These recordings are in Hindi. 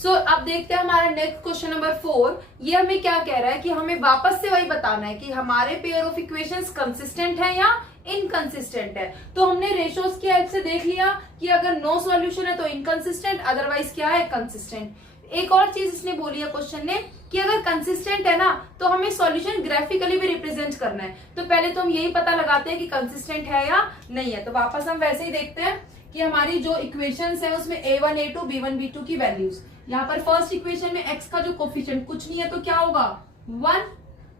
अब देखते हैं हमारा नेक्स्ट क्वेश्चन नंबर 4। ये हमें क्या कह रहा है कि हमें वापस से वही बताना है कि हमारे पेयर ऑफ इक्वेशंस कंसिस्टेंट है या इनकंसिस्टेंट है। तो हमने रेशोज की हेल्प से देख लिया कि अगर नो सॉल्यूशन है तो इनकंसिस्टेंट, अदरवाइज क्या है, कंसिस्टेंट। एक और चीज इसने बोली है क्वेश्चन ने कि अगर कंसिस्टेंट है ना तो हमें सॉल्यूशन ग्राफिकली भी रिप्रेजेंट करना है। तो पहले तो हम यही पता लगाते हैं कि कंसिस्टेंट है या नहीं है। तो वापस हम वैसे ही देखते हैं कि हमारी जो इक्वेशंस है उसमें a1 a2 b1 b2 की वैल्यूज। यहाँ पर फर्स्ट इक्वेशन में x का जो कोफिशिएंट कुछ नहीं है तो क्या होगा 1।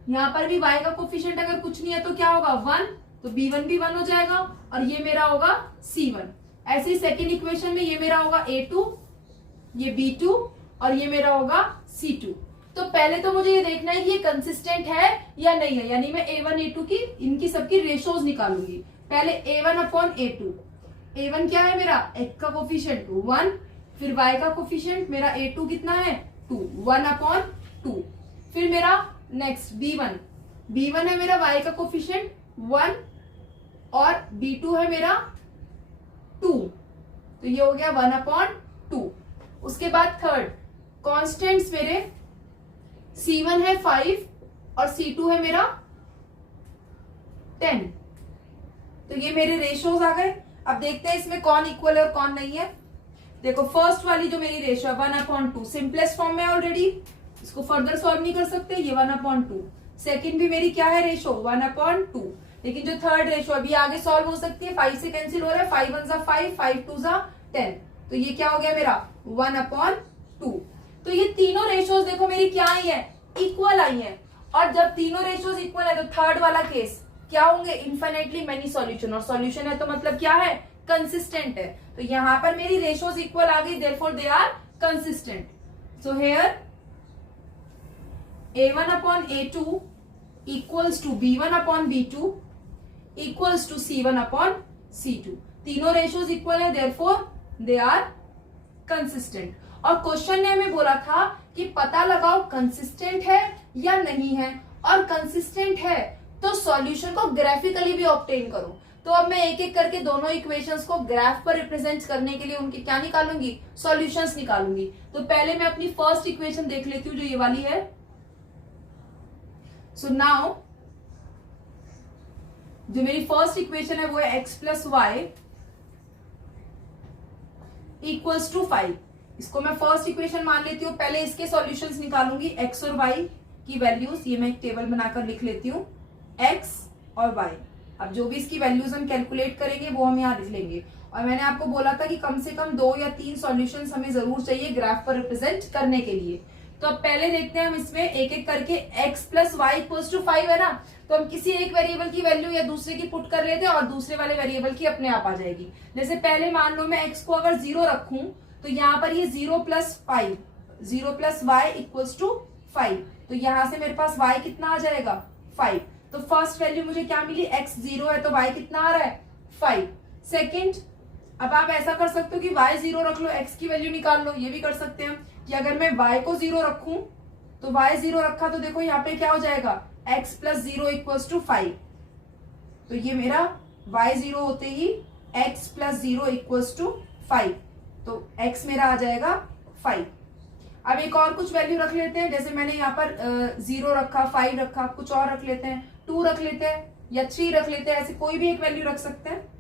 यहाँ पर भी y का कोफिशिएंट अगर कुछ नहीं है तो क्या होगा 1, तो b1 भी 1 हो जाएगा और ये मेरा होगा c1। ऐसे ही सेकेंड इक्वेशन में ये मेरा होगा a2, ये b2 और ये मेरा होगा c2। तो पहले तो मुझे ये देखना है कि ये कंसिस्टेंट है या नहीं है, यानी मैं a1 a2 की इनकी सबकी रेशोज निकालूंगी। पहले a1 अपॉन a2। a1 क्या है मेरा, x का कोफिशिएंट 1, फिर y का कोफिशिएंट मेरा a2 कितना है 2, 1 अपॉन 2। फिर मेरा नेक्स्ट b1 है मेरा y का कोफिशिएंट 1 और b2 है मेरा 2, तो ये हो गया 1 अपॉन 2। उसके बाद थर्ड कॉन्स्टेंट्स मेरे c1 है 5 और c2 है मेरा 10। तो ये मेरे रेशोज आ गए। अब देखते हैं इसमें कौन इक्वल है और कौन नहीं है। देखो फर्स्ट वाली जो मेरी रेशो है 1 अपॉन 2 सिंपलेस्ट फॉर्म में ऑलरेडी, इसको फर्दर सॉल्व नहीं कर सकते, ये 1 अपॉन 2। सेकेंड भी मेरी क्या है रेशो 1 अपॉन 2, लेकिन जो थर्ड रेशो अभी आगे सॉल्व हो सकती है 5 से कैंसिल हो रहा है, 5 1 जा 5, 5 2 जा 10, तो ये क्या हो गया मेरा 1 अपॉन 2। तो ये तीनों रेशोज देखो मेरी क्या आई है, इक्वल आई है। और जब तीनों रेशोज इक्वल है तो थर्ड वाला केस क्या होंगे, इन्फिनिटली मेनी सॉल्यूशन, और सॉल्यूशन है तो मतलब क्या है, कंसिस्टेंट है। तो यहां पर मेरी रेशोज इक्वल आ गई, therefore they are consistent. So here a1 upon a2 equals to b1 upon b2 equals to c1 upon c2। तीनों रेशोज इक्वल है, देयरफॉर दे आर कंसिस्टेंट। और क्वेश्चन ने हमें बोला था कि पता लगाओ कंसिस्टेंट है या नहीं है, और कंसिस्टेंट है तो सॉल्यूशन को ग्राफिकली भी ऑब्टेन करो। तो अब मैं एक एक करके दोनों इक्वेशंस को ग्राफ पर रिप्रेजेंट करने के लिए उनके क्या निकालूंगी, सॉल्यूशंस निकालूंगी। तो पहले मैं अपनी फर्स्ट इक्वेशन देख लेती हूँ जो ये वाली है। सो नाउ जो मेरी फर्स्ट इक्वेशन है वो है x plus y equals to 5। इसको मैं फर्स्ट इक्वेशन मान लेती हूँ। पहले इसके सॉल्यूशंस निकालूंगी, x और y की वैल्यूज, ये मैं एक टेबल बनाकर लिख लेती हूँ, x और y। अब जो भी इसकी वैल्यूज हम कैलकुलेट करेंगे वो हम यहाँ लिख लेंगे। और मैंने आपको बोला था कि कम से कम 2 या 3 सॉल्यूशंस हमें जरूर चाहिए ग्राफ पर रिप्रेजेंट करने के लिए। तो अब पहले देखते हैं हम इसमें एक एक करके x plus y equals to 5 है ना, तो हम किसी एक वेरिएबल की वैल्यू या दूसरे की पुट कर लेते हैं और दूसरे वाले वेरिएबल की अपने आप आ जाएगी। जैसे पहले मान लो मैं x को अगर 0 रखूं तो यहाँ पर ये 0 plus 5, 0 plus y equals to 5, तो यहाँ से मेरे पास y कितना आ जाएगा 5। तो फर्स्ट वैल्यू मुझे क्या मिली, x 0 है तो y कितना आ रहा है 5। सेकेंड, अब आप ऐसा कर सकते हो कि y 0 रख लो, x की वैल्यू निकाल लो। ये भी कर सकते हैं कि अगर मैं y को 0 रखूं तो y 0 रखा तो देखो यहाँ पे क्या हो जाएगा, x प्लस 0 इक्वल्स टू 5। तो ये मेरा y 0 होते ही x प्लस 0 इक्वल्स टू 5, तो x मेरा आ जाएगा 5। अब एक और कुछ वैल्यू रख लेते हैं, जैसे मैंने यहाँ पर 0 रखा, 5 रखा, कुछ और रख लेते हैं, 2 रख लेते हैं या 3 रख लेते हैं, ऐसे कोई भी एक वैल्यू रख सकते हैं।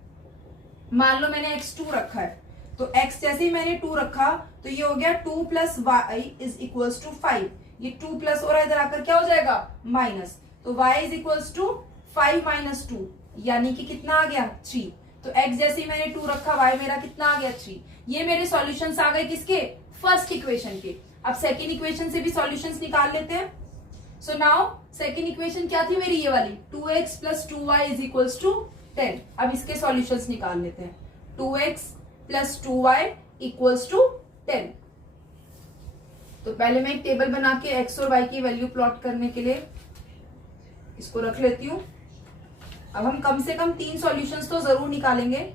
मान लो मैंने x2 रखा है, तो x जैसे ही मैंने 2 रखा तो ये हो गया 2 plus y is equals to 5। ये 2 प्लस और इधर आकर क्या हो जाएगा माइनस, तो y is equals to 5 minus 2, यानी कि कितना आ गया 3। तो x जैसे ही मैंने 2 रखा, y मेरा कितना आ गया 3। ये मेरे सॉल्यूशंस आ गए किसके, फर्स्ट इक्वेशन के। अब सेकेंड इक्वेशन से भी सॉल्यूशंस निकाल लेते हैं। सो नाउ सेकेंड इक्वेशन क्या थी मेरी, ये वाली 2x plus 2y is equals to 10। अब इसके सॉल्यूशंस निकाल लेते हैं, 2x plus 2y equals to 10। तो पहले मैं एक टेबल बना के x और y की वैल्यू प्लॉट करने के लिए इसको रख लेती हूँ। अब हम कम से कम 3 सॉल्यूशंस तो जरूर निकालेंगे,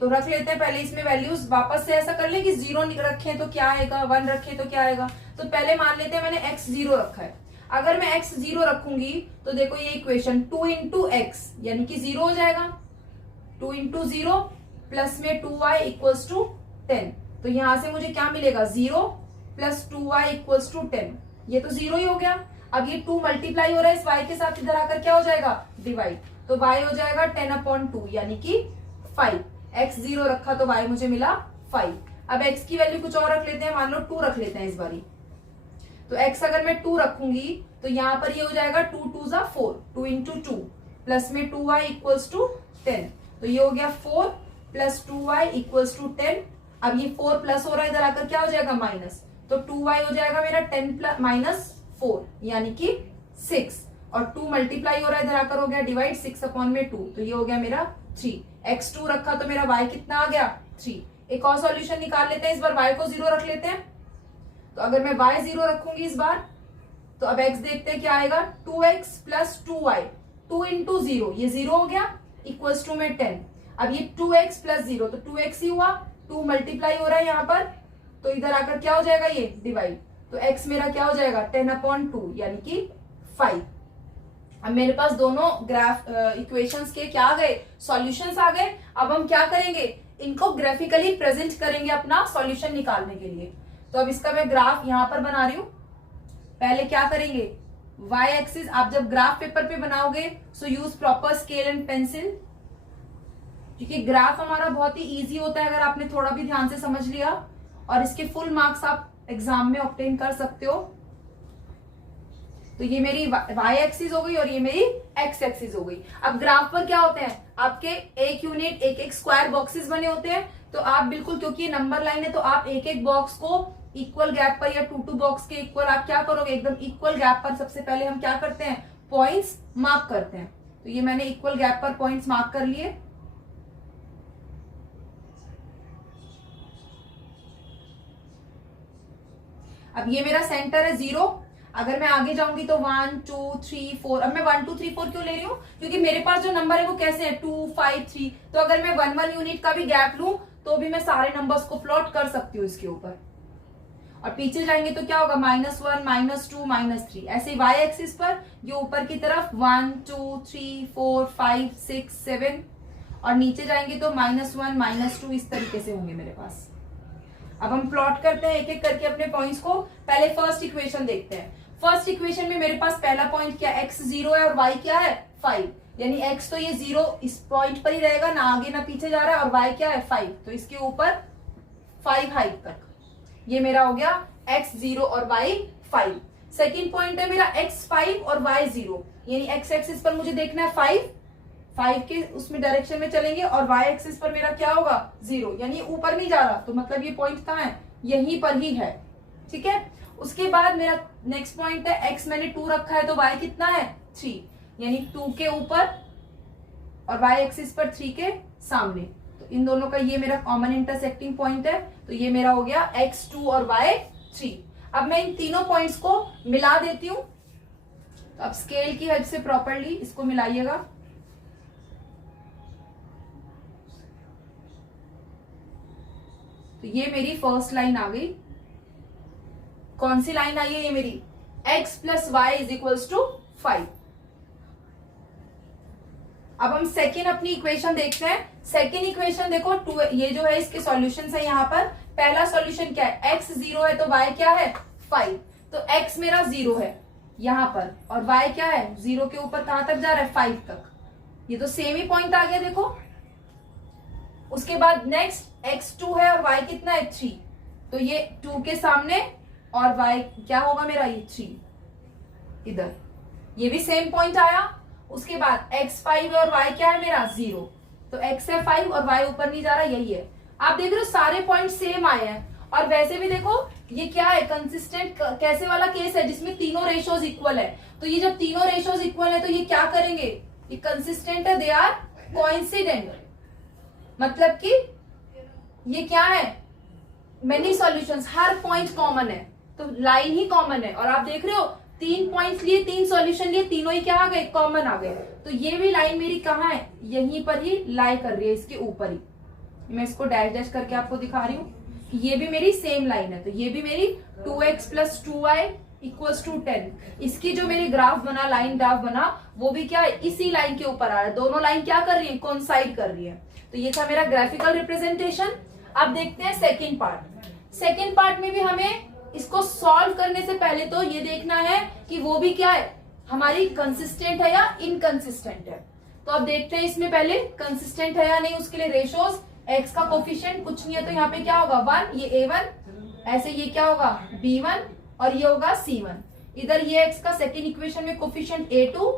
तो रख लेते हैं पहले इसमें वैल्यूज। वापस से ऐसा कर ले कि 0 रखें तो क्या आएगा, 1 रखें तो क्या आएगा। तो पहले मान लेते हैं मैंने x 0 रखा है। अगर मैं x 0 रखूंगी तो देखो ये इक्वेशन 2 इंटू एक्स यानी कि 0 हो जाएगा, 2 इंटू 0 प्लस में 2y इक्वल्स टू 10। तो यहां से मुझे क्या मिलेगा 0 प्लस 2y इक्वल्स टू 10। ये तो 0 ही हो गया। अब ये 2 मल्टीप्लाई हो रहा है इस y के साथ, इधर आकर क्या हो जाएगा डिवाइड, तो y हो जाएगा 10/2 यानी कि 5। x 0 रखा तो y मुझे मिला 5। अब x की वैल्यू कुछ और रख लेते हैं, मान लो 2 रख लेते हैं इस बारी। तो x अगर मैं 2 रखूंगी तो यहाँ पर ये हो जाएगा 2 2 जा 4, 2 इंटू 2 प्लस में 2y इक्वल्स टू 10। तो ये हो गया 4 प्लस 2y इक्वल्स टू 10। अब ये 4 प्लस हो रहा है, इधर आकर क्या हो जाएगा माइनस, तो 2y हो जाएगा मेरा 10 प्लस माइनस 4 यानी कि 6, और 2 मल्टीप्लाई हो रहा है, इधर आकर हो गया डिवाइड 6/2, तो ये हो गया मेरा 3। x 2 रखा तो मेरा y कितना आ गया 3। एक और सॉल्यूशन निकाल लेते हैं, इस बार y को 0 रख लेते हैं। तो अगर मैं y 0 रखूंगी इस बार, तो अब x देखते हैं क्या आएगा, 2x प्लस 2y, 2 इंटू 0, ये 0 हो गया इक्वल्स टू में 10। अब ये 2x प्लस 0 तो 2x ही हुआ, 2 मल्टीप्लाई हो रहा है यहाँ पर, तो इधर आकर क्या हो जाएगा ये डिवाइड, तो x मेरा क्या हो जाएगा 10/2 यानी कि 5। अब मेरे पास दोनों ग्राफ इक्वेशंस के क्या आ गए, सॉल्यूशंस आ गए। अब हम क्या करेंगे, इनको ग्राफिकली प्रेजेंट करेंगे अपना सॉल्यूशन निकालने के लिए। तो अब इसका मैं ग्राफ यहां पर बना रही हूं। पहले क्या करेंगे, y एक्सिस, आप जब ग्राफ पेपर पे बनाओगे so use proper scale and pencil, क्योंकि ग्राफ हमारा बहुत ही इजी होता है अगर आपने थोड़ा भी ध्यान से समझ लिया, और इसके फुल मार्क्स आप एग्जाम में ऑब्टेन कर सकते हो। तो ये मेरी y एक्सिस हो गई और ये मेरी x एक्सिस हो गई। अब ग्राफ पर क्या होते हैं, आपके एक यूनिट एक एक स्क्वायर बॉक्सेस बने होते हैं, तो आप बिल्कुल, क्योंकि ये नंबर लाइन है, तो आप एक एक बॉक्स को इक्वल गैप पर या 2 बॉक्स के इक्वल आप क्या करोगे, एकदम इक्वल गैप पर सबसे पहले हम क्या करते हैं, पॉइंट्स मार्क करते हैं। तो ये मैंने इक्वल गैप पर पॉइंट्स मार्क कर लिए। अब ये मेरा सेंटर है 0। अगर मैं आगे जाऊंगी तो 1 2 3 4, अब मैं 1 2 3 4 क्यों ले रही हूँ, क्योंकि मेरे पास जो नंबर है वो कैसे है 2 5 3, तो अगर मैं 1 यूनिट का भी गैप लूं तो भी मैं सारे नंबर्स को प्लॉट कर सकती हूँ इसके ऊपर। और पीछे जाएंगे तो क्या होगा -1 -2 -3, ऐसे y एक्सिस पर ये ऊपर की तरफ 1 2 3 4 5 6 7, और नीचे जाएंगे तो -1 -2 इस तरीके से होंगे मेरे पास। अब हम प्लॉट करते हैं एक एक करके अपने पॉइंट्स को। पहले फर्स्ट इक्वेशन देखते हैं। फर्स्ट इक्वेशन में मेरे पास पहला पॉइंट क्या है, x 0 है और y क्या है 5, यानी x तो ये 0 इस पॉइंट पर ही रहेगा, ना आगे ना पीछे जा रहा है, और y क्या है 5, तो इसके ऊपर 5 हाइट तक। ये मेरा हो गया x 0 और y 5। सेकेंड पॉइंट है मेरा x 5 और y 0, यानी x एक्सिस पर मुझे देखना है 5 के उसमें डायरेक्शन में चलेंगे, और y एक्सिस पर मेरा क्या होगा 0, यानी ऊपर नहीं जा रहा, तो मतलब ये पॉइंट कहाँ है, यहीं पर ही है। ठीक है, उसके बाद मेरा नेक्स्ट पॉइंट है x मैंने 2 रखा है तो y कितना है 3, यानी 2 के ऊपर और y एक्सिस पर 3 के सामने, तो इन दोनों का ये मेरा कॉमन इंटरसेक्टिंग पॉइंट है। तो ये मेरा हो गया x 2 और y 3। अब मैं इन तीनों पॉइंट्स को मिला देती हूं, तो अब स्केल की हेल्प से प्रॉपरली इसको मिलाइएगा। तो ये मेरी फर्स्ट लाइन आ गई। कौन सी लाइन आई है, ये मेरी x plus y is equals to 5। अब हम सेकेंड अपनी इक्वेशन देखते हैं। सेकेंड इक्वेशन देखो, ये जो है इसके सॉल्यूशंस है यहाँ पर। पहला सॉल्यूशन क्या है, x 0 है तो y क्या है 5, तो x मेरा 0 है यहाँ पर, और y क्या है 0 के ऊपर कहां तक जा रहा है 5 तक, ये तो सेम ही पॉइंट आ गया देखो। उसके बाद नेक्स्ट x 2 है और y कितना है 3, तो ये 2 के सामने और y क्या होगा मेरा ये 3 इधर, ये भी सेम पॉइंट आया। उसके बाद x 5 है और y क्या है मेरा 0, तो x है 5 और y ऊपर नहीं जा रहा, यही है। आप देख रहे हो सारे पॉइंट सेम आए हैं। और वैसे भी देखो ये क्या है, कंसिस्टेंट कैसे वाला केस है जिसमें तीनों रेशोज इक्वल है। तो ये जब तीनों रेशोज इक्वल है तो ये क्या करेंगे, ये कंसिस्टेंट है, दे आर कोइंसिडेंट, मतलब कि ये क्या है मेनी सॉल्यूशंस, हर पॉइंट कॉमन है, तो लाइन ही कॉमन है। और आप देख रहे हो 3 पॉइंट्स लिए 3 सॉल्यूशन लिए, तीनों ही क्या आ गए कॉमन आ गए। तो ये भी लाइन मेरी कहाँ है, यहीं पर ही लाई कर रही है, इसके ऊपर ही। मैं इसको डैश डैश करके आपको दिखा रही हूँ कि ये भी मेरी सेम लाइन है। तो ये भी मेरी 2x plus 2y equals to 10। इसकी जो मेरी ग्राफ बना, लाइन ग्राफ बना, वो भी क्या है इसी लाइन के ऊपर आ रहा है। दोनों लाइन क्या कर रही है, कोइंसाइड कर रही है। तो ये था मेरा ग्राफिकल रिप्रेजेंटेशन। अब देखते हैं सेकेंड पार्ट। सेकेंड पार्ट में भी हमें इसको सॉल्व करने से पहले तो ये देखना है कि वो भी क्या है, हमारी कंसिस्टेंट है या इनकंसिस्टेंट है। तो अब देखते हैं इसमें पहले कंसिस्टेंट है या नहीं, उसके लिए रेशोज, एक्स का कोफिशिएंट कुछ नहीं है तो यहाँ पे क्या होगा 1, ये a1, ऐसे ये क्या होगा b1 और ये होगा c1। इधर ये एक्स का सेकेंड इक्वेशन में कोफिशिएंट a2,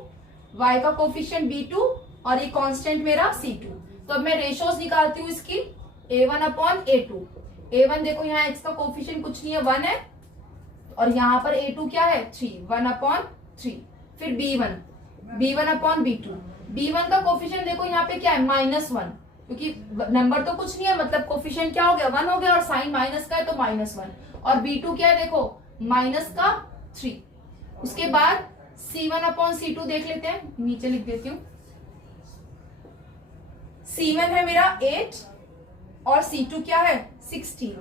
y का कोफिशिएंट b2 और ये कांस्टेंट मेरा c2। तो अब मैं रेशोज निकालती हूँ इसकी, a1 अपॉन a2। a1 देखो यहाँ एक्स का कोफिशिएंट कुछ नहीं है 1 है, और यहाँ पर a2 क्या है 3, 1 अपॉन 3। फिर b1 अपॉन b2। b1 का कोफिशिएंट देखो यहाँ पे क्या है -1, क्योंकि नंबर तो कुछ नहीं है, मतलब कोफिशिएंट क्या हो गया 1 हो गया, और साइन माइनस का है तो -1। और b2 क्या है देखो -3। उसके बाद c1 अपॉन c2 देख लेते हैं, नीचे लिख देती हूँ। c1 है मेरा 8 और c2 क्या है 16।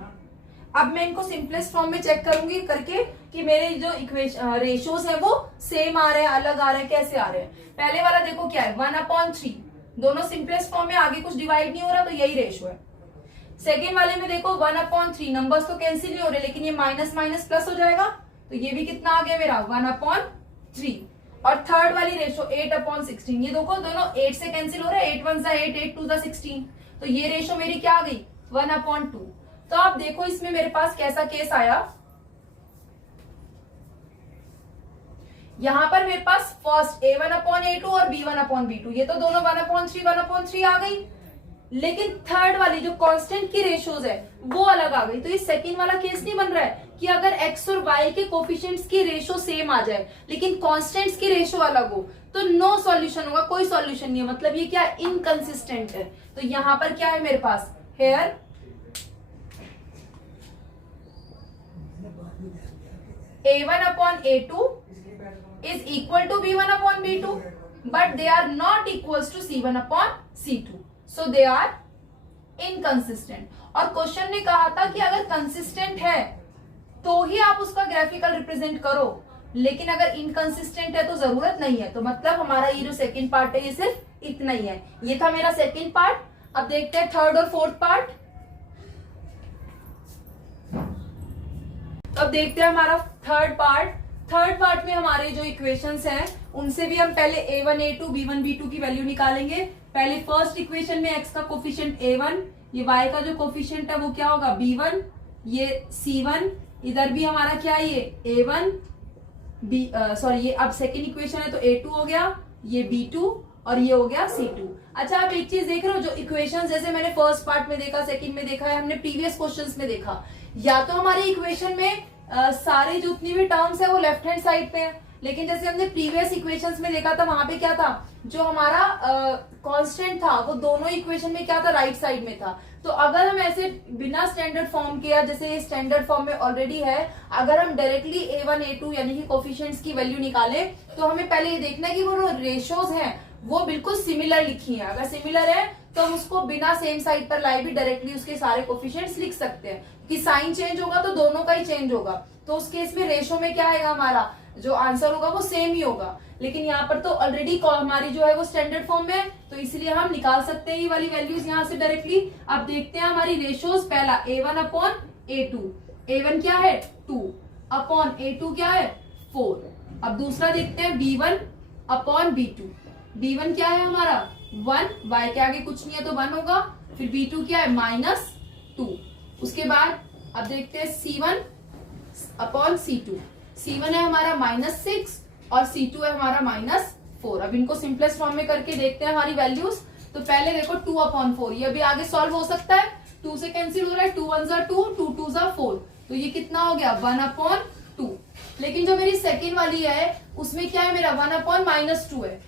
अब मैं इनको सिंपलेस्ट फॉर्म में चेक करूंगी करके कि मेरे जो इक्वेशन रेशियोज है वो सेम आ रहे हैं, अलग आ रहे हैं, कैसे आ रहे हैं। पहले वाला देखो क्या है 1/3, दोनों सिंपलेस्ट फॉर्म में, आगे कुछ डिवाइड नहीं हो रहा तो यही रेशियो है। सेकेंड वाले में देखो 1/3, नंबर्स तो कैंसिल नहीं हो रहे लेकिन ये माइनस माइनस प्लस हो जाएगा, तो ये भी कितना आ गया मेरा 1/3। और थर्ड वाली रेशियो 8/16, ये देखो दोनों 8 से कैंसिल हो रहे हैं, 8 1 8, 8 2 16, तो ये रेशियो मेरी क्या आ गई 1/2। तो आप देखो इसमें मेरे पास कैसा केस आया, यहां पर मेरे पास फर्स्ट a1/a2 और b1/b2, ये तो दोनों 1/3 1/3 आ गई, लेकिन थर्ड वाली जो कांस्टेंट की रेशियोज है वो अलग आ गई। तो ये सेकंड वाला केस नहीं बन रहा है कि अगर x और y के कोफिशिएंट्स की रेशियो सेम आ जाए लेकिन कांस्टेंट्स की रेशियो अलग हो तो नो सॉल्यूशन होगा, कोई सॉल्यूशन नहीं है, मतलब ये क्या इनकंसिस्टेंट है। तो यहां पर क्या है मेरे पास, hair a1/a2 is equal to b1/b2 but they are not equals to c1/c2, so they are inconsistent। और क्वेश्चन ने कहा था कि अगर कंसिस्टेंट है तो ही आप उसका ग्राफिकल रिप्रेजेंट करो, लेकिन अगर इनकंसिस्टेंट है तो जरूरत नहीं है। तो मतलब हमारा ये जो सेकंड पार्ट है ये सिर्फ इतना ही है। ये था मेरा सेकंड पार्ट। अब देखते हैं थर्ड और फोर्थ पार्ट। अब देखते हैं हमारा थर्ड पार्ट। थर्ड पार्ट में हमारे जो इक्वेशंस हैं उनसे भी हम पहले a1 a2 b1 b2 की वैल्यू निकालेंगे। पहले फर्स्ट इक्वेशन में x का कोफिशिएंट a1, ये y का जो कोफिशिएंट है वो क्या होगा b1, ये c1, इधर भी हमारा क्या है ये a1 सॉरी ये अब सेकेंड इक्वेशन है तो a2 हो गया, ये b2 और ये हो गया c2। अच्छा आप एक चीज देख रहे हो, जो इक्वेशन जैसे मैंने फर्स्ट पार्ट में देखा, सेकंड में देखा है, हमने प्रीवियस क्वेश्चंस में देखा, या तो हमारे इक्वेशन में सारे जो उतनी भी टर्म्स है वो लेफ्ट हैंड साइड पे है, लेकिन जैसे हमने प्रीवियस इक्वेशंस में देखा था वहां पे क्या था, जो हमारा कांस्टेंट था वो दोनों इक्वेशन में क्या था राइट साइड में था। तो अगर हम ऐसे बिना स्टैंडर्ड फॉर्म के, या जैसे स्टैंडर्ड फॉर्म में ऑलरेडी है, अगर हम डायरेक्टली a1 a2 यानी कि कोफिशिएंट्स की वैल्यू निकाले तो हमें पहले ये देखना है कि वो रेशियोज हैं वो बिल्कुल सिमिलर लिखी है। अगर सिमिलर है तो हम उसको बिना सेम साइड पर लाए भी डायरेक्टली उसके सारे कोफिशिएंट्स लिख सकते हैं, कि साइन चेंज होगा तो दोनों का ही चेंज होगा, तो उस केस में रेशो में क्या आएगा, हमारा जो आंसर होगा वो सेम ही होगा। लेकिन यहाँ पर तो ऑलरेडी हमारी जो है वो स्टैंडर्ड फॉर्म में है, तो इसलिए हम निकाल सकते हैं ये वाली वैल्यूज यहाँ से डायरेक्टली। अब देखते हैं हमारी रेशियोज। पहला a1/a2, a1 क्या है 2 अपॉन a2 क्या है 4। अब दूसरा देखते हैं b1/b2, b1 क्या है हमारा 1, y के आगे कुछ नहीं है तो 1 होगा, फिर b2 क्या है -2। उसके बाद अब देखते हैं c1/c2, c1 है हमारा -6 और c2 है हमारा -4। अब इनको सिंपलेस्ट फॉर्म में करके देखते हैं हमारी वैल्यूज। तो पहले देखो 2/4, ये अभी आगे सॉल्व हो सकता है, 2 से कैंसिल हो रहा है, 2 1 2, 2 2 4, तो ये कितना हो गया 1/2। लेकिन जो मेरी सेकेंड वाली है उसमें क्या है मेरा 1/-2 है,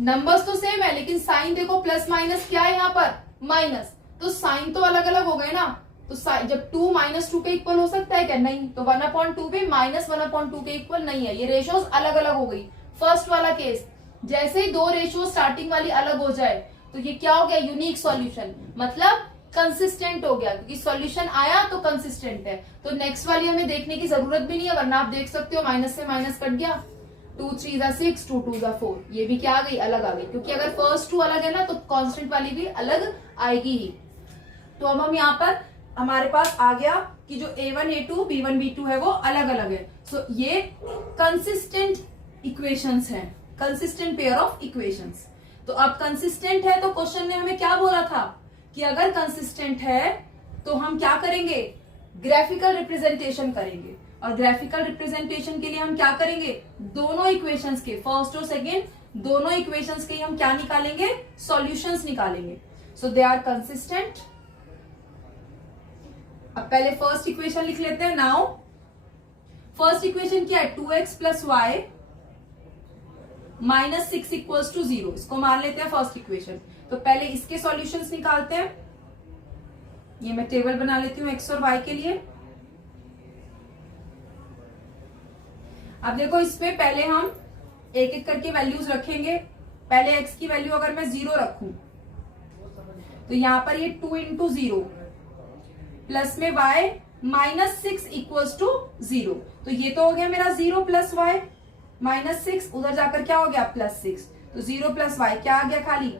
नंबर्स तो सेम है लेकिन साइन देखो प्लस माइनस क्या है यहाँ पर माइनस, तो साइन तो अलग अलग हो गए ना। तो जब 2 -2 के इक्वल हो सकता है क्या, नहीं, तो 1/2 भी -1/2 के इक्वल नहीं है, ये रेशियोज अलग अलग हो गई। फर्स्ट वाला केस, जैसे ही दो रेशियो स्टार्टिंग वाली अलग हो जाए तो ये क्या हो गया यूनिक सॉल्यूशन, मतलब कंसिस्टेंट हो गया, क्योंकि सॉल्यूशन आया तो कंसिस्टेंट है। तो नेक्स्ट वाली हमें देखने की जरूरत भी नहीं है, वरना आप देख सकते हो माइनस से माइनस कट गया, 2 3 6, 2 2 4, ये भी क्या आ गई अलग आ गई, क्योंकि अगर फर्स्ट 2 अलग है ना तो कांस्टेंट वाली भी अलग आएगी ही। तो अब हम यहाँ पर हमारे पास आ गया कि जो A1 A2 B1 B2 है वो अलग अलग है। सो ये कंसिस्टेंट इक्वेशंस हैं, कंसिस्टेंट पेयर ऑफ इक्वेशंस। तो अब कंसिस्टेंट है तो क्वेश्चन ने हमें क्या बोला था कि अगर कंसिस्टेंट है तो हम क्या करेंगे, ग्राफिकल रिप्रेजेंटेशन करेंगे। और ग्राफिकल रिप्रेजेंटेशन के लिए हम क्या करेंगे, दोनों इक्वेशंस के फर्स्ट और सेकेंड दोनों इक्वेशंस के हम क्या निकालेंगे, सॉल्यूशंस निकालेंगे। सो दे आर कंसिस्टेंट। अब पहले फर्स्ट इक्वेशन लिख लेते हैं। नाउ फर्स्ट इक्वेशन क्या है, 2x plus y minus 6 equals to 0। इसको मान लेते हैं फर्स्ट इक्वेशन। तो पहले इसके सॉल्यूशंस निकालते हैं। ये मैं टेबल बना लेती हूं x और y के लिए। अब देखो इसमें पहले हम एक एक करके वैल्यूज रखेंगे। पहले x की वैल्यू अगर मैं 0 रखूं तो यहां पर ये 2 इंटू 0 प्लस में y माइनस 6 इक्वल्स टू 0। तो ये तो हो गया मेरा 0 प्लस वाई माइनस 6, उधर जाकर क्या हो गया प्लस 6। तो 0 प्लस वाई क्या आ गया, खाली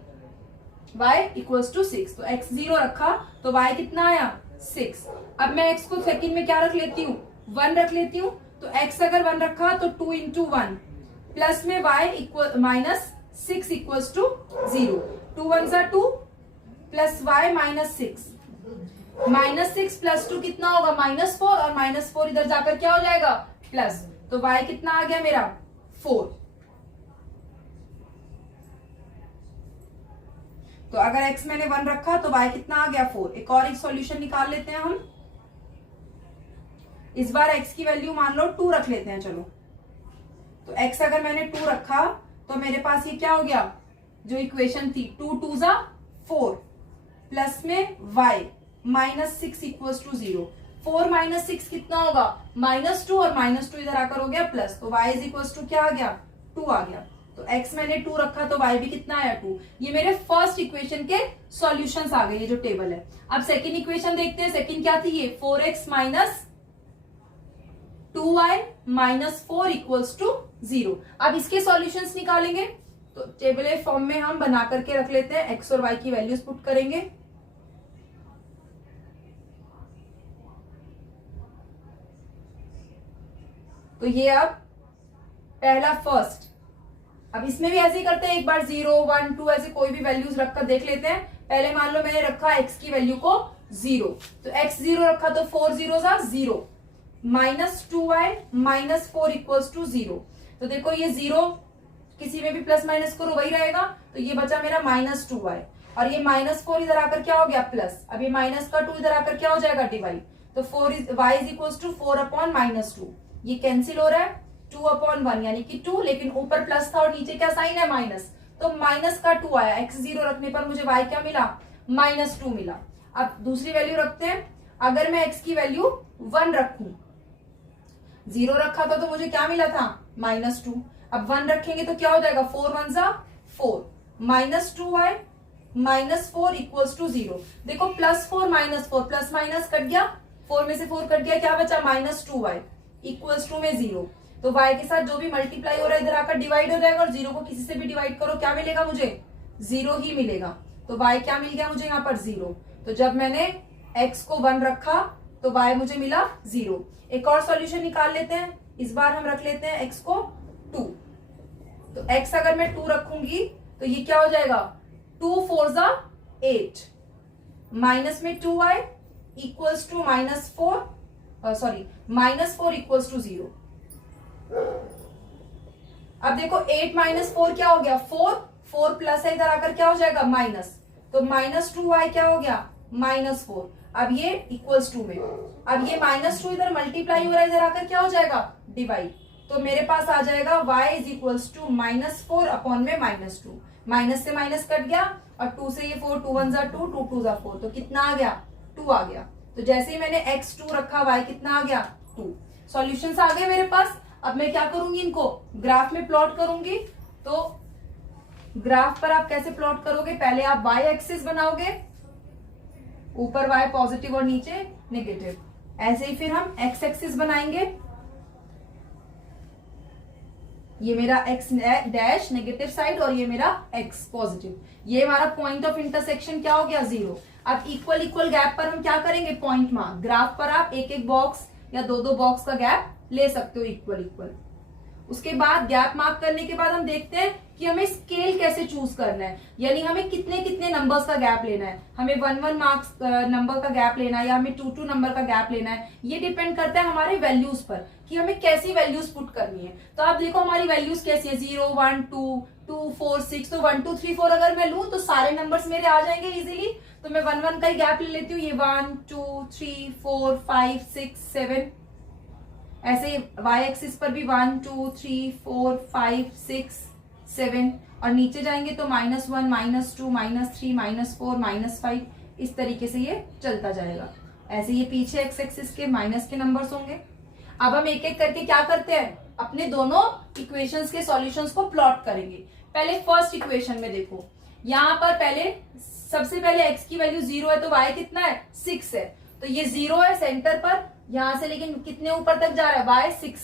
y इक्वल्स टू 6। तो x 0 रखा तो y कितना आया 6। अब मैं x को सेकंड में क्या रख लेती हूँ, 1 रख लेती हूँ। तो x अगर 1 रखा तो 2 इंटू 1 प्लस में y equal minus 6 equals to 0। 2 1 जा 2 plus y minus 6, minus 6 plus 2 कितना होगा -4, और -4 इधर जाकर क्या हो जाएगा प्लस। तो y कितना आ गया मेरा 4। तो अगर x मैंने 1 रखा तो y कितना आ गया 4। एक और एक सॉल्यूशन निकाल लेते हैं हम। इस बार x की वैल्यू मान लो 2 रख लेते हैं। चलो तो x अगर मैंने 2 रखा तो मेरे पास ये क्या हो गया, जो इक्वेशन थी 2 2 जा 4 प्लस में y minus 6 equals to 0। 4 minus 6 कितना होगा -2, और -2 इधर आकर हो गया प्लस। तो y इज इक्वल्स टू क्या आ गया 2 आ गया। तो x मैंने 2 रखा तो y भी कितना आया 2। ये मेरे फर्स्ट इक्वेशन के सॉल्यूशंस आ गए, ये जो टेबल है। अब सेकंड इक्वेशन देखते हैं। सेकंड क्या थी, ये 4x minus 2y minus 4 equals to 0। अब इसके सॉल्यूशंस निकालेंगे। तो टेबल फॉर्म में हम बना करके रख लेते हैं, x और y की वैल्यूज पुट करेंगे। तो ये अब पहला फर्स्ट। अब इसमें भी ऐसे ही करते हैं, एक बार 0 1 2 ऐसे कोई भी वैल्यूज रखकर देख लेते हैं। पहले मान लो मैंने रखा x की वैल्यू को 0, तो x 0 रखा तो 4 0 जा 0, minus 2y minus 4 equals to 0। तो देखो ये 0 किसी में भी प्लस माइनस करो वही रहेगा। तो ये बचा मेरा माइनस 2y, और ये माइनस 4 इधर आकर क्या हो गया प्लस। अब ये माइनस का 2 इधर आकर क्या हो जाएगा डिवाइड। तो y is equals to 4 upon -2। ये कैंसिल हो रहा है, 2 अपॉन 1 यानी कि 2, लेकिन ऊपर प्लस था और नीचे क्या साइन है माइनस। तो माइनस का 2 आया। x 0 रखने पर मुझे y क्या मिला -2 मिला। अब दूसरी वैल्यू रखते हैं। अगर मैं x की वैल्यू 1 रखूं, 0 रखा था तो मुझे क्या मिला था -2। अब 1 रखेंगे तो क्या हो जाएगा 4 1 जा 4, minus 2y minus 4 equals to 0। देखो +4 -4 प्लस माइनस कट गया, 4 में से 4 कट गया, क्या बचा -2y इक्वल्स टू में 0। तो y के साथ जो भी मल्टीप्लाई हो रहा है इधर आकर डिवाइड हो जाएगा, और 0 को किसी से भी डिवाइड करो क्या मिलेगा मुझे 0 ही मिलेगा। तो y क्या मिल गया मुझे यहाँ पर 0। तो जब मैंने x को 1 रखा तो y मुझे मिला 0। एक और सॉल्यूशन निकाल लेते हैं। इस बार हम रख लेते हैं x को 2। तो x अगर मैं 2 रखूंगी तो ये क्या हो जाएगा 2 4 जा 8, माइनस में 2y equals to -4, sorry -4 equals to 0। अब देखो 8 माइनस 4 क्या हो गया 4, 4 प्लस है इधर आकर क्या हो जाएगा माइनस। तो -2y क्या हो गया -4। अब ये इक्वल्स टू में, अब ये -2 इधर मल्टीप्लाई हो रहा है इधर आकर क्या हो जाएगा डिवाइड। तो मेरे पास आ जाएगा y is equals to -4 upon में -2। माइनस से माइनस कट गया, और 2 से ये 4, 2 1 जा 2, 2 2 जा 4, तो कितना आ गया 2 आ गया। तो जैसे ही मैंने x 2 रखा y कितना आ गया 2। सॉल्यूशंस आ गए मेरे पास। अब मैं क्या करूंगी, इनको ग्राफ में प्लॉट करूंगी। तो ग्राफ पर आप कैसे प्लॉट करोगे, पहले आप y एक्सिस बनाओगे, ऊपर y पॉजिटिव और नीचे नेगेटिव। ऐसे ही फिर हम x एक्सिस बनाएंगे। ये मेरा x डैश नेगेटिव साइड और ये मेरा x पॉजिटिव। ये हमारा पॉइंट ऑफ इंटरसेक्शन क्या हो गया 0। अब इक्वल इक्वल गैप पर हम क्या करेंगे पॉइंट मार्क। ग्राफ पर आप एक एक बॉक्स या दो दो बॉक्स का गैप ले सकते हो इक्वल इक्वल। उसके बाद गैप मार्क करने के बाद हम देखते हैं कि हमें स्केल कैसे चूज करना है, यानी हमें कितने कितने नंबर्स का गैप लेना है। हमें 1 मार्क्स नंबर का गैप लेना है या हमें 2 नंबर का गैप लेना है। ये डिपेंड करता है हमारे वैल्यूज पर कि हमें कैसी वैल्यूज पुट करनी है। तो आप देखो हमारी वैल्यूज कैसी है 0 1 2 2 4 6। तो 1 2 3 4 अगर मैं लूं तो सारे नंबर्स मेरे आ जाएंगे इजीली। तो मैं 1 का ही गैप ले लेती हूँ। ये 1 2 3 4 5 6 7। ऐसे y एक्सिस पर भी 1 2 3 4 5 6 7 और नीचे जाएंगे तो -1 -2 -3 -4 -5। इस तरीके से ये चलता जाएगा। ऐसे ये पीछे x एक्सिस के माइनस के नंबर्स होंगे। अब हम एक एक करके क्या करते हैं अपने दोनों इक्वेशंस के सॉल्यूशंस को प्लॉट करेंगे। पहले फर्स्ट इक्वेशन में देखो, यहाँ पर सबसे पहले x की वैल्यू 0 है तो y कितना है 6 है। तो ये 0 है सेंटर पर यहां से, लेकिन कितने ऊपर तक जा रहा है y 6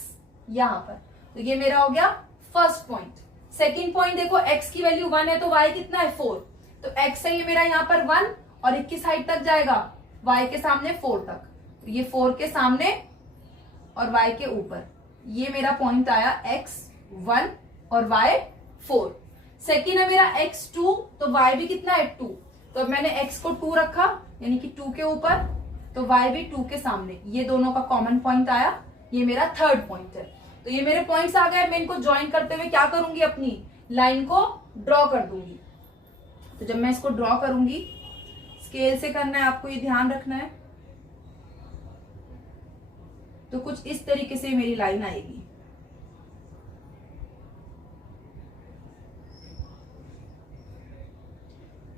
यहां पर। तो ये मेरा हो गया फर्स्ट पॉइंट। सेकंड पॉइंट देखो x की वैल्यू 1 है तो y कितना है 4। तो x है ये मेरा यहाँ पर 1 और 21 हाइट तक जाएगा y के सामने 4 तक। तो ये 4 के सामने और y के ऊपर ये मेरा पॉइंट आया x 1 और y 4। सेकेंड है मेरा x 2 तो y भी कितना है 2। तो अब मैंने x को 2 रखा यानी कि 2 के ऊपर, तो y भी 2 के सामने। ये दोनों का कॉमन पॉइंट आया। ये मेरा थर्ड पॉइंट है। तो ये मेरे पॉइंट्स आ गए। मैं इनको ज्वाइन करते हुए क्या करूंगी अपनी लाइन को ड्रॉ कर दूंगी। तो जब मैं इसको ड्रॉ करूंगी स्केल से करना है, आपको ये ध्यान रखना है। तो कुछ इस तरीके से मेरी लाइन आएगी।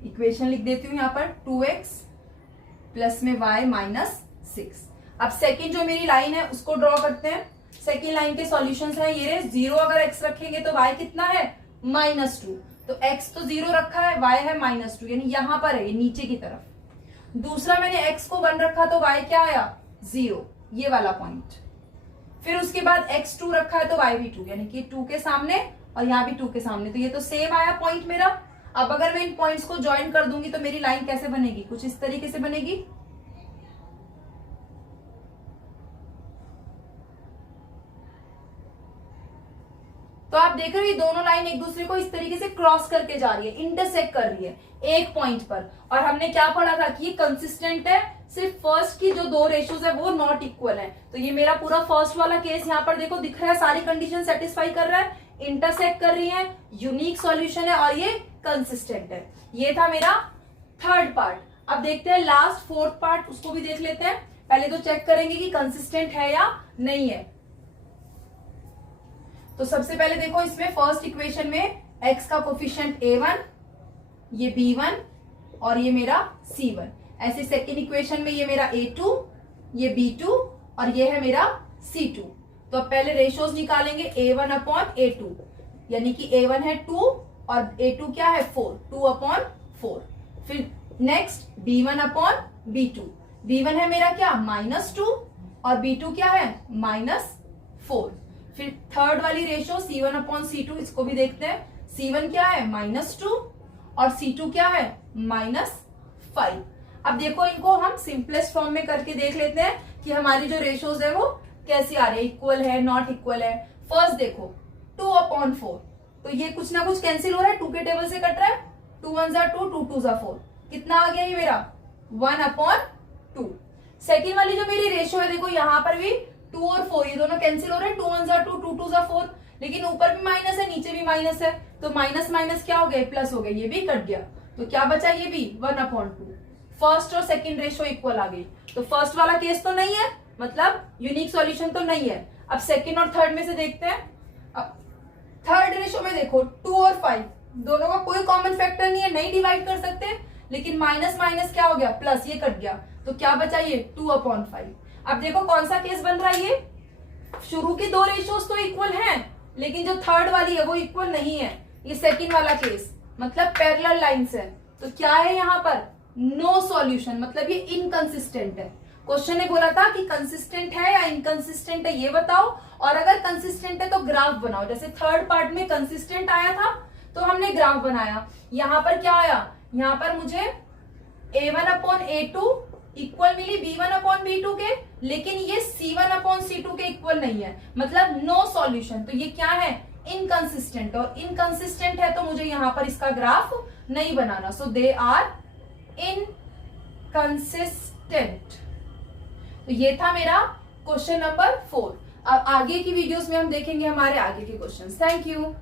इक्वेशन लिख देती हूं यहां पर 2x प्लस में y -6। अब सेकेंड जो मेरी लाइन है उसको ड्रॉ करते हैं। सेकेंड लाइन के सॉल्यूशंस हैं ये 0 अगर x रखेंगे तो y कितना है -2। तो x तो 0 रखा है, y है -2 यानी यहां पर है ये नीचे की तरफ। दूसरा मैंने x को 1 रखा तो y क्या आया 0, ये वाला पॉइंट। फिर उसके बाद x 2 रखा है तो y भी 2 यानी कि 2 के सामने और यहाँ भी 2 के सामने। तो ये तो सेम आया पॉइंट मेरा। अब अगर मैं इन पॉइंट्स को ज्वाइन कर दूंगी तो मेरी लाइन कैसे बनेगी, कुछ इस तरीके से बनेगी। तो आप देख रहे हो ये दोनों लाइन एक दूसरे को इस तरीके से क्रॉस करके जा रही है, इंटरसेक्ट कर रही है एक पॉइंट पर। और हमने क्या पढ़ा था कि ये कंसिस्टेंट है, सिर्फ फर्स्ट की जो दो रेशियोज है वो नॉट इक्वल है। तो ये मेरा पूरा फर्स्ट वाला केस यहाँ पर देखो दिख रहा है, सारी कंडीशन सेटिस्फाई कर रहा है, इंटरसेक्ट कर रही है, यूनिक सॉल्यूशन है और ये कंसिस्टेंट है। ये था मेरा थर्ड पार्ट। अब देखते हैं लास्ट फोर्थ पार्ट, उसको भी देख लेते हैं। पहले तो चेक करेंगे कि कंसिस्टेंट है या नहीं है। तो सबसे पहले देखो इसमें फर्स्ट इक्वेशन में x का कोफिशिएंट a1, ये b1 और ये मेरा c1। ऐसे सेकेंड इक्वेशन में ये मेरा a2, ये b2 और ये है मेरा c2। तो अब पहले रेशियोज निकालेंगे a1 अपॉन a2, यानी कि a1 है 2 और a2 क्या है 4, 2 अपॉन 4। फिर next b1 upon b2, b1 है मेरा क्या -2 और b2 क्या है -4। फिर थर्ड वाली रेशियो c1 अपॉन c2, इसको भी देखते हैं। c1 क्या है -2 और c2 क्या है -5। अब देखो इनको हम सिंपलेस्ट फॉर्म में करके देख लेते हैं कि हमारी जो रेशियोज है वो कैसी आ रही है, इक्वल है नॉट इक्वल है। फर्स्ट देखो 2 अपॉन 4, तो ये कुछ ना कुछ कैंसिल हो रहा है, 2 के टेबल से कट रहा है। 2 1 जा 2, 2 2 जा 4, कितना आ गया ये मेरा 1 अपॉन 2। सेकेंड वाली जो मेरी रेशियो है देखो यहाँ पर भी 2 और 4 ये दोनों कैंसिल हो रहे हैं, 2 1 जा 2, 2 2 जा 4, लेकिन ऊपर भी माइनस है नीचे भी माइनस है, तो माइनस माइनस क्या हो गए प्लस हो गए, ये भी कट गया। तो क्या बचा ये भी 1 अपॉन 2। फर्स्ट और सेकेंड रेशियो इक्वल आ गई। तो फर्स्ट वाला केस तो नहीं है, मतलब यूनिक सॉल्यूशन तो नहीं है। अब सेकेंड और थर्ड में से देखते हैं। अब थर्ड रेशियो में देखो 2 और 5 दोनों का कोई कॉमन फैक्टर नहीं है, नहीं डिवाइड कर सकते, लेकिन माइनस माइनस क्या हो गया प्लस, ये कट गया। तो क्या बचा ये 2 अपॉन 5। अब देखो कौन सा केस बन रहा है, ये शुरू की दो रेशियोज तो इक्वल हैं, लेकिन जो थर्ड वाली है वो इक्वल नहीं है। ये सेकंड वाला केस मतलब पैरेलल लाइंस है। तो क्या है यहाँ पर नो सॉल्यूशन, मतलब ये इनकंसिस्टेंट है। क्वेश्चन ने बोला था कि कंसिस्टेंट है या इनकंसिस्टेंट है ये बताओ, और अगर कंसिस्टेंट है तो ग्राफ बनाओ। जैसे थर्ड पार्ट में कंसिस्टेंट आया था तो हमने ग्राफ बनाया। यहां पर क्या आया, यहां पर मुझे a1/a2 इक्वल मिली b1/b2 के, लेकिन ये c1/c2 के इक्वल नहीं है, मतलब नो सॉल्यूशन। तो ये क्या है, इनकंसिस्टेंट, और इनकंसिस्टेंट है तो मुझे यहां पर इसका ग्राफ नहीं बनाना। सो दे आर इनकंसिस्टेंट। तो ये था मेरा क्वेश्चन नंबर 4। अब आगे की वीडियोस में हम देखेंगे हमारे आगे के क्वेश्चंस। Thank you.